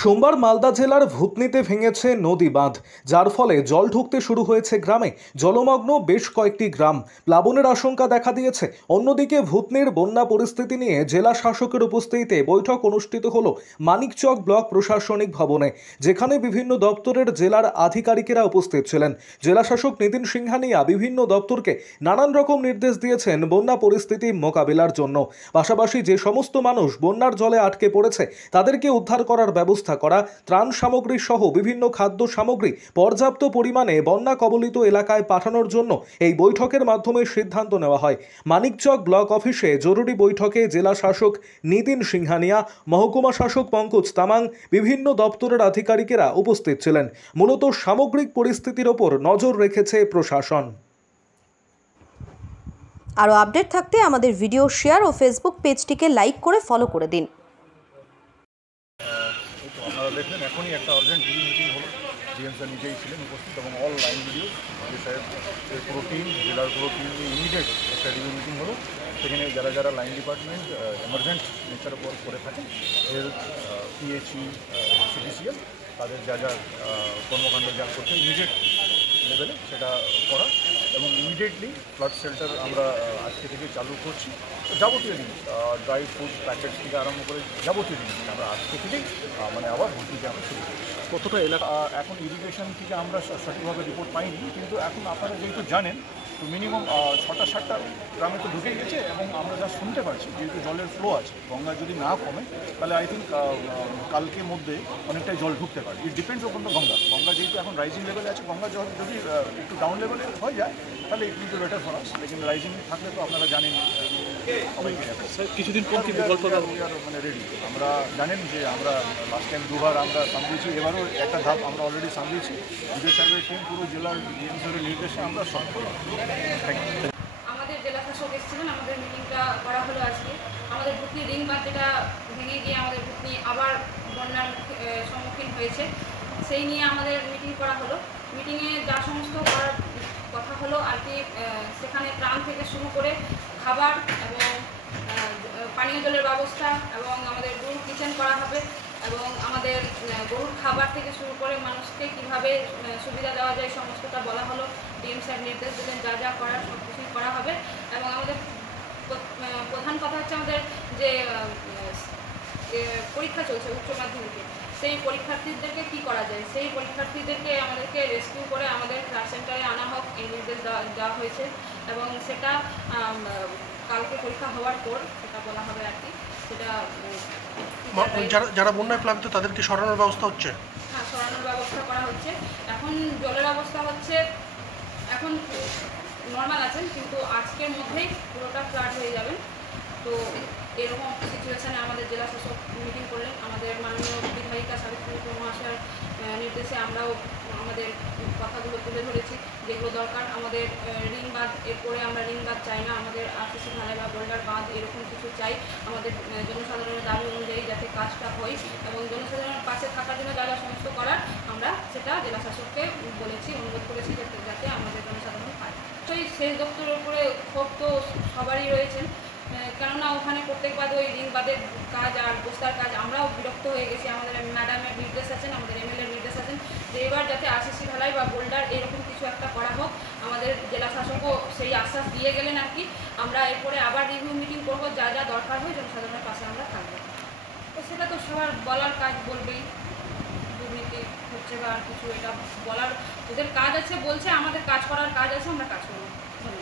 সোমবার মালদা জেলার ভূতনিতে ভেঙেছে নদী বাঁধ, যার ফলে জল ঢুকতে শুরু হয়েছে গ্রামে। জলমগ্ন বেশ কয়েকটি গ্রাম, প্লাবনের আশঙ্কা দেখা দিয়েছে। অন্যদিকে ভূতনির বন্যা পরিস্থিতি নিয়ে জেলা শাসকের উপস্থিতিতে বৈঠক অনুষ্ঠিত হলো মানিকচক ব্লক প্রশাসনিক ভবনে, যেখানে বিভিন্ন দপ্তরের জেলার আধিকারিকেরা উপস্থিত ছিলেন। জেলা শাসক নিতিন সিংহানিয়া বিভিন্ন দপ্তরকে নানান রকম নির্দেশ দিয়েছেন বন্যা পরিস্থিতি মোকাবিলার জন্য। পাশাপাশি যে সমস্ত মানুষ বন্যার জলে আটকে পড়েছে তাদেরকে উদ্ধার করার ব্যবস্থা করা, ত্রাণ সামগ্রী সহ বিভিন্ন খাদ্য সামগ্রী পর্যাপ্ত পরিমাণে বন্যা কবলিত এলাকায় পাঠানোর জন্য এই বৈঠকের মাধ্যমে সিদ্ধান্ত নেওয়া হয়। মানিকচক ব্লক অফিসে জরুরি বৈঠকে জেলা শাসক নিতিন সিংহানিয়া, মহকুমা শাসক পঙ্কজ তামাং, বিভিন্ন দপ্তরের আধিকারিকেরা উপস্থিত ছিলেন। মূলত সামগ্রিক পরিস্থিতির ওপর নজর রেখেছে প্রশাসন। আরও আপডেট থাকতে আমাদের ভিডিও শেয়ার ও ফেসবুক পেজটিকে লাইক করে ফলো করে দিন। আপনারা দেখলেন এখনই একটা আর্জেন্ট রিভিউ মিটিং হলো। ডিএম স্যার নিজেই ছিলেন উপস্থিত এবং অল লাইন ভিডিও সাহেব পুরো টিম, জেলার পুরো টিম নিয়ে ইমিডিয়েট একটা রিভিউ মিটিং হলো। সেখানে যারা যারা লাইন ডিপার্টমেন্ট এমার্জেন্ট নেচার উপর করে থাকেন, হেলথ, পিএইচই, সিডিসিএল, তাদের যা যা কর্মকাণ্ড যা করছে ইমিডিয়েট লেভেলে সেটা করা এবং ইমিডিয়েটলি ফ্লাড শেল্টার আমরা আজকে থেকে চালু করছি। যাবতীয় জিনিস, ড্রাই ফুড প্যাকেট থেকে আরম্ভ করে যাবতীয় জিনিস আমরা আজকে থেকেই আবার ভর্তিতে আমরা শুরু করছি। কতটা এলাকা এখন ইরিগেশন থেকে আমরা সঠিকভাবে রিপোর্ট পাইনি, কিন্তু এখন আপনারা যেহেতু জানেন তো মিনিমাম 6টা-7টা গ্রামে তো ঢুকে গেছে এবং আমরা যা শুনতে পারছি যেহেতু জলের ফ্লো আছে, গঙ্গা যদি না কমে তাহলে আই থিঙ্ক কালকের মধ্যে অনেকটাই জল ঢুকতে পারে। It depends open the Ganga যেহেতু এখন রাইজিং লেভেলে আছে, গঙ্গা যদি একটু ডাউন লেভেলে হয়ে যায় তাহলে it will be better for us. লেকিন রাইজিং থাকলে তো আপনারা জানেন কিছুদিন পর রেডি। আমরা জানেন যে আমরা লাস্ট টাইম দুবার আমরা সামলিয়েছি, এবারও একটা ধাপ আমরা অলরেডি সামলিয়েছি। বিজয় সাহেবের টিম পুরো জেলার ডিএম স্যারের নির্দেশে আমরা সব করলাম। আমাদের জেলা শাসক এসেছিলেন, আমাদের মিটিংটা করা হলো আজকে। আমাদের ভূতনি রিং বাঁধ যেটা ভেঙে গিয়ে আমাদের ভূতনি আবার বন্যার সম্মুখীন হয়েছে, সেই নিয়ে আমাদের মিটিং করা হলো। মিটিংয়ে যা সমস্ত করার কথা হলো আর কি, সেখানে ত্রাণ থেকে শুরু করে খাবার এবং পানীয় জলের ব্যবস্থা এবং আমাদের গরুর কিচেন করা হবে এবং আমাদের গরুর খাবার থেকে শুরু করে মানুষকে কীভাবে সুবিধা দেওয়া যায় সমস্তটা বলা হলো। ডিএম স্যার নির্দেশ দিলেন যা যা করার সব কিছুই করা হবে এবং আমাদের প্রধান কথা হচ্ছে আমাদের যে পরীক্ষা চলছে উচ্চ মাধ্যমিকে, সেই পরীক্ষার্থীদেরকে কী করা যায়, সেই পরীক্ষার্থীদেরকে আমাদেরকে রেস্কিউ করে আমাদের ক্লাস সেন্টারে আনা হোক এই নির্দেশ দেওয়া হয়েছে এবং সেটা কালকে পরীক্ষা হওয়ার পর সেটা বলা হবে আর কি। সেটা যারা বন্যায় প্লাবিত তাদেরকে সরানোর ব্যবস্থা হচ্ছে। হ্যাঁ, সরানোর ব্যবস্থা করা হচ্ছে। এখন জলের অবস্থা হচ্ছে এখন নর্মাল আছেন, কিন্তু আজকের মধ্যেই পুরোটা ফ্লাড হয়ে যাবেন। তো এরকম সিচুয়েশানে আমাদের জেলা শাসক মিটিং করলেন। আমাদের মাননীয় বিধায়িকা সাবিত্রী মহাশয়ের নির্দেশে আমরাও আমাদের কথাগুলো তুলে ধরেছি যেগুলো দরকার। আমাদের রিং বাঁধ, এরপরে আমরা রিং বাঁধ চাই না, আমাদের আরসিসি ঢালাই বা বোল্ডার বাঁধ এরকম কিছু চাই। আমাদের জনসাধারণের দাবি অনুযায়ী যাতে কাজটা হয় এবং জনসাধারণের পাশে থাকার জন্য যা যা সমস্ত করার আমরা সেটা জেলা শাসককে বলেছি, অনুরোধ করেছি যাতে আমাদের জনসাধারণ পায়। তো এই সেচ দপ্তরের উপরে ক্ষোভ তো সবারই রয়েছেন, কেননা ওখানে প্রত্যেকবার ওই রিং বাঁধের কাজ আর বস্তার কাজ আমরাও বিরক্ত হয়ে গেছি। আমাদের ম্যাডামের নির্দেশ আছেন, আমাদের এমএলএর নির্দেশ আছেন যে এবার যাতে আরসিসি ঢালাই বা বোল্ডার এরকম কিছু একটা করা হোক। আমাদের জেলা শাসকও সেই আশ্বাস দিয়ে গেলেন আর কি। আমরা এরপরে আবার রিভিউ মিটিং করব, যা যা দরকার হয় জনসাধারণের পাশে আমরা থাকবো। তো সেটা তো সবার বলার কাজ, বলবেই দুর্নীতি হচ্ছে বা আর কিছু, এটা বলার ওদের কাজ আছে, বলছে আমাদের কাজ করার কাজ আছে, আমরা কাজ করবো। ধন্যবাদ।